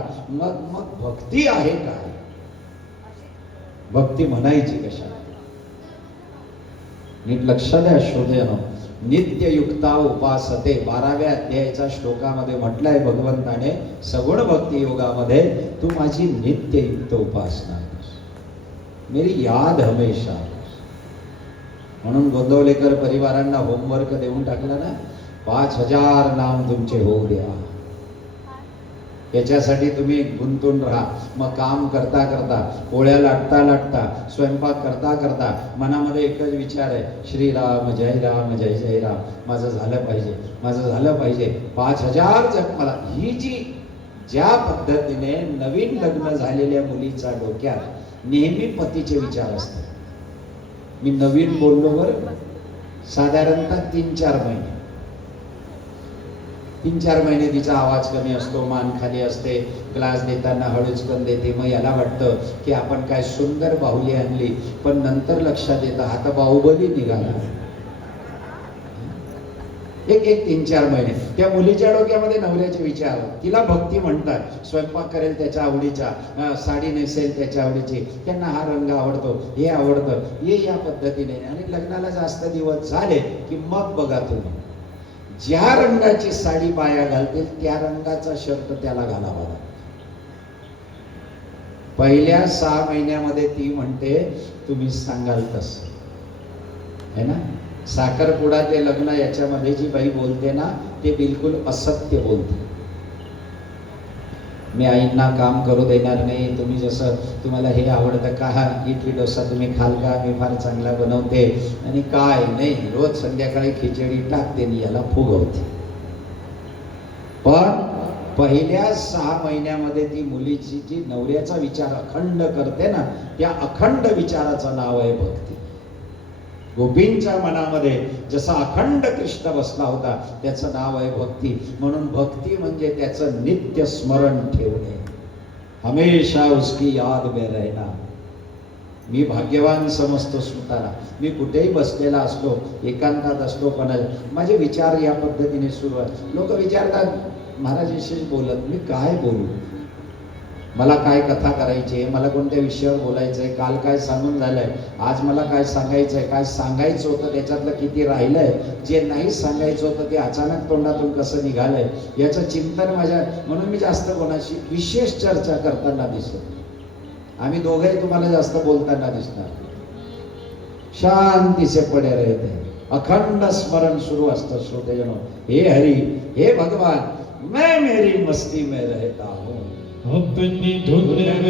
म्हणता, मग मग भक्ती आहे काय? भक्ती म्हणायची कशा? नीट लक्ष द्या श्रोतेनो. नित्ययुक्ता उपासते 12व्या अध्यायाच्या श्लोकामध्ये म्हटलंय भगवंताने, सगुण भक्ती योगामध्ये तू माझी नित्ययुक्त उपासना कर, मेरी याद हमेशा. म्हणून गोंदवलेकर परिवारांना होमवर्क देऊन टाकला ना, 5000 नाम तुमचे होऊ द्या. याच्यासाठी तुम्ही गुंतून राहा. मग काम करता करता, पोळ्या लाटता लाटता, स्वयंपाक करता करता मनामध्ये एकच विचार आहे, श्रीराम जय राम जय जय राम, माझं झालं पाहिजे, माझं झालं पाहिजे. 5000 जप मला. ही जी ज्या पद्धतीने नवीन लग्न झालेल्या मुलीच्या डोक्यात नेहमी पतीचे विचार असतात. मी नवीन बोललो बरं, साधारणतः 3-4 महिने तिचा आवाज कमी असतो, मान खाली असते, ग्लास देताना हळूचकन देते. मग याला वाटतं की आपण काय सुंदर बाहुली आणली, पण नंतर लक्षात येतं हा तर बाहुबली निघाला. एक 3-4 महिने त्या मुलीच्या डोक्यामध्ये नवऱ्याचे विचार. तिला भक्ती म्हणतात. स्वयंपाक करेल त्याच्या आवडीचा, साडी नेसेल त्याच्या आवडीची, त्यांना हा रंग आवडतो, हे आवडतं, हे या पद्धतीने. आणि लग्नाला जास्त दिवस झाले की मग बघा तुम्ही, ज्या रंगाची साडी बाया घालतील त्या रंगाचा शर्ट त्याला घालावा. पहिल्या 6 महिन्यामध्ये ती म्हणते तुम्ही सांगाल तसं, है ना. साखरपुडा ते लग्न याच्यामध्ये जी बाई बोलते ना, ते बिलकुल असत्य बोलते. मी आईंना काम करू देणार नाही, तुम्ही जसं तुम्हाला हे आवडतं का, हा इडली डोसा तुम्ही खाल का, मी फार चांगला बनवते, आणि काय नाही रोज संध्याकाळी खिचडी टाकते आणि याला फुगवते. पण पहिल्या 6 महिन्यामध्ये ती मुलीची जी नवऱ्याचा विचार अखंड करते ना, त्या अखंड विचाराचं नाव आहे भक्ती. गोपींच्या मनामध्ये जसा अखंड कृष्ण बसला होता त्याचं नाव आहे भक्ती. म्हणून भक्ती म्हणजे त्याचं नित्य स्मरण ठेवणे, हमेशा उसकी याद में रहना. मी भाग्यवान समजतो स्वतःला. मी कुठेही बसलेला असलो, एकांतात असलो, पण माझे विचार या पद्धतीने सुरू आहेत. लोक विचारतात महाराज विशेष बोलत, मी काय बोलू, मला काय कथा करायची, मला कोणत्या विषयावर बोलायचंय, काल काय सांगून झालंय, आज मला काय सांगायचंय, काय सांगायचं होतं त्याच्यातलं किती राहिलंय, जे नाही सांगायचं होतं ते अचानक तोंडातून कसं निघालंय, याचं चिंतन माझ्या. म्हणून मी जास्त कोणाशी विशेष चर्चा करताना दिसत. आम्ही दोघेही तुम्हाला जास्त बोलताना दिसणार. शांती से पडे रहते, अखंड स्मरण सुरू असतं श्रोतेजनो. हे हरी, हे भगवान, मैं मेरी मस्ती में रहता हूँ, अपनी धुन में रहता